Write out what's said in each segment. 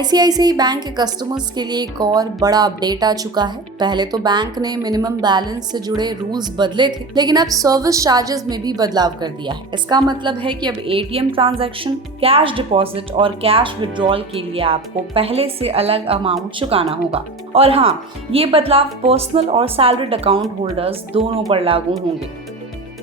ICICI bank के customers के लिए एक और बड़ा अपडेट आ चुका है। पहले तो बैंक ने मिनिमम बैलेंस से जुड़े रूल्स बदले थे, लेकिन अब सर्विस चार्जेस में भी बदलाव कर दिया है। इसका मतलब है कि अब एटीएम ट्रांजैक्शन, कैश डिपॉजिट और कैश विड्रॉल के लिए आपको पहले से अलग अमाउंट चुकाना होगा। और हाँ, ये बदलाव पर्सनल और सैलरीड अकाउंट होल्डर्स दोनों पर लागू होंगे।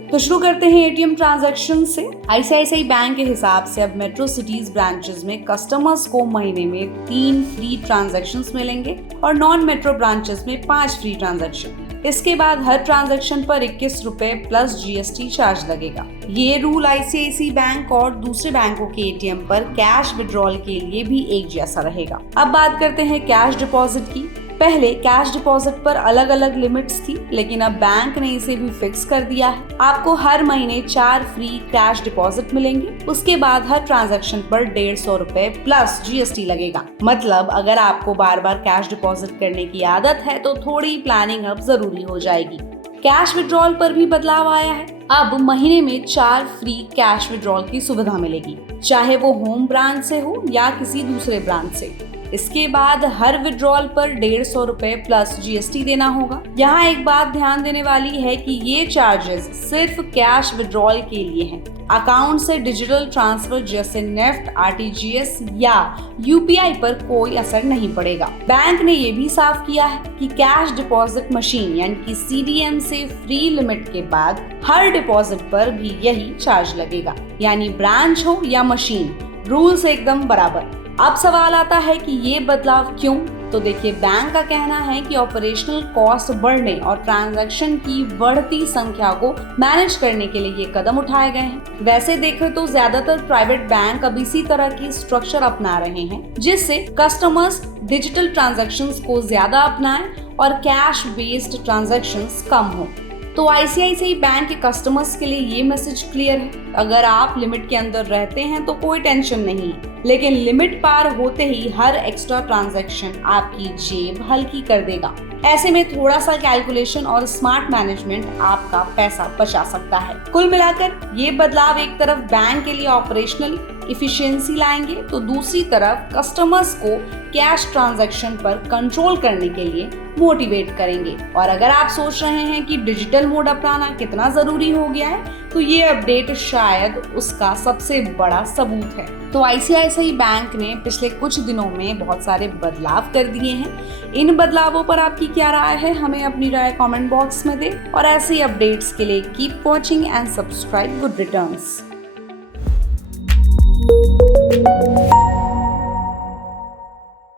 तो शुरू करते हैं एटीएम ट्रांजैक्शन से। आईसीआईसीआई बैंक के हिसाब से अब मेट्रो सिटीज ब्रांचेस में कस्टमर्स को महीने में 3 फ्री ट्रांजैक्शंस मिलेंगे और नॉन मेट्रो ब्रांचेस में 5 फ्री ट्रांजैक्शन। इसके बाद हर ट्रांजैक्शन पर 21 रुपए प्लस जीएसटी चार्ज लगेगा। ये रूल आईसीआईसीआई बैंक और दूसरे बैंकों के एटीएम पर कैश विड्रॉल के लिए भी एक जैसा रहेगा। अब बात करते हैं कैश डिपॉजिट की। पहले कैश डिपॉजिट पर अलग अलग लिमिट्स थी, लेकिन अब बैंक ने इसे भी फिक्स कर दिया है। आपको हर महीने 4 फ्री कैश डिपॉजिट मिलेंगे। उसके बाद हर ट्रांजैक्शन पर 150 रुपए प्लस जीएसटी लगेगा। मतलब अगर आपको बार बार कैश डिपॉजिट करने की आदत है तो थोड़ी प्लानिंग अब जरूरी हो जाएगी। कैश विड्रॉल पर भी बदलाव आया है। अब महीने में 4 फ्री कैश विड्रॉल की सुविधा मिलेगी, चाहे वो होम ब्रांच से हो या किसी दूसरे ब्रांच से। इसके बाद हर विड्रॉल पर 150 रुपए प्लस जीएसटी देना होगा। यहाँ एक बात ध्यान देने वाली है कि ये चार्जेस सिर्फ कैश विड्रॉल के लिए हैं। अकाउंट से डिजिटल ट्रांसफर जैसे नेफ्ट, आरटीजीएस या यूपीआई पर कोई असर नहीं पड़ेगा। बैंक ने ये भी साफ किया है कि कैश डिपॉजिट मशीन यानी कि सीडीएम से फ्री लिमिट के बाद हर डिपॉजिट पर भी यही चार्ज लगेगा। यानी ब्रांच हो या मशीन, रूल्स एकदम बराबर। अब सवाल आता है कि ये बदलाव क्यों? तो देखिए, बैंक का कहना है कि ऑपरेशनल कॉस्ट बढ़ने और ट्रांजैक्शन की बढ़ती संख्या को मैनेज करने के लिए ये कदम उठाए गए हैं। वैसे देखें तो ज्यादातर प्राइवेट बैंक अब इसी तरह की स्ट्रक्चर अपना रहे हैं, जिससे कस्टमर्स डिजिटल ट्रांजैक्शंस को ज्यादा अपनाएं और कैश बेस्ड ट्रांजैक्शंस कम हो। तो आईसीआईसीआई बैंक के कस्टमर्स के लिए ये मैसेज क्लियर है। अगर आप लिमिट के अंदर रहते हैं तो कोई टेंशन नहीं, लेकिन लिमिट पार होते ही हर एक्स्ट्रा ट्रांजैक्शन आपकी जेब हल्की कर देगा। ऐसे में थोड़ा सा कैलकुलेशन और स्मार्ट मैनेजमेंट आपका पैसा बचा सकता है। कुल मिलाकर ये बदलाव एक तरफ बैंक के लिए ऑपरेशनल इफिशिएंसी लाएंगे, तो दूसरी तरफ कस्टमर्स को कैश ट्रांजैक्शन पर कंट्रोल करने के लिए मोटिवेट करेंगे। और अगर आप सोच रहे हैं कि डिजिटल मोड अपनाना कितना जरूरी हो गया है, तो ये अपडेट शायद उसका सबसे बड़ा सबूत है। तो आईसीआईसीआई बैंक ने पिछले कुछ दिनों में बहुत सारे बदलाव कर दिए हैं। इन बदलावों पर आपकी क्या राय है? हमें अपनी राय कमेंट बॉक्स में दें और ऐसे अपडेट्स के लिए keep watching and subscribe good returns.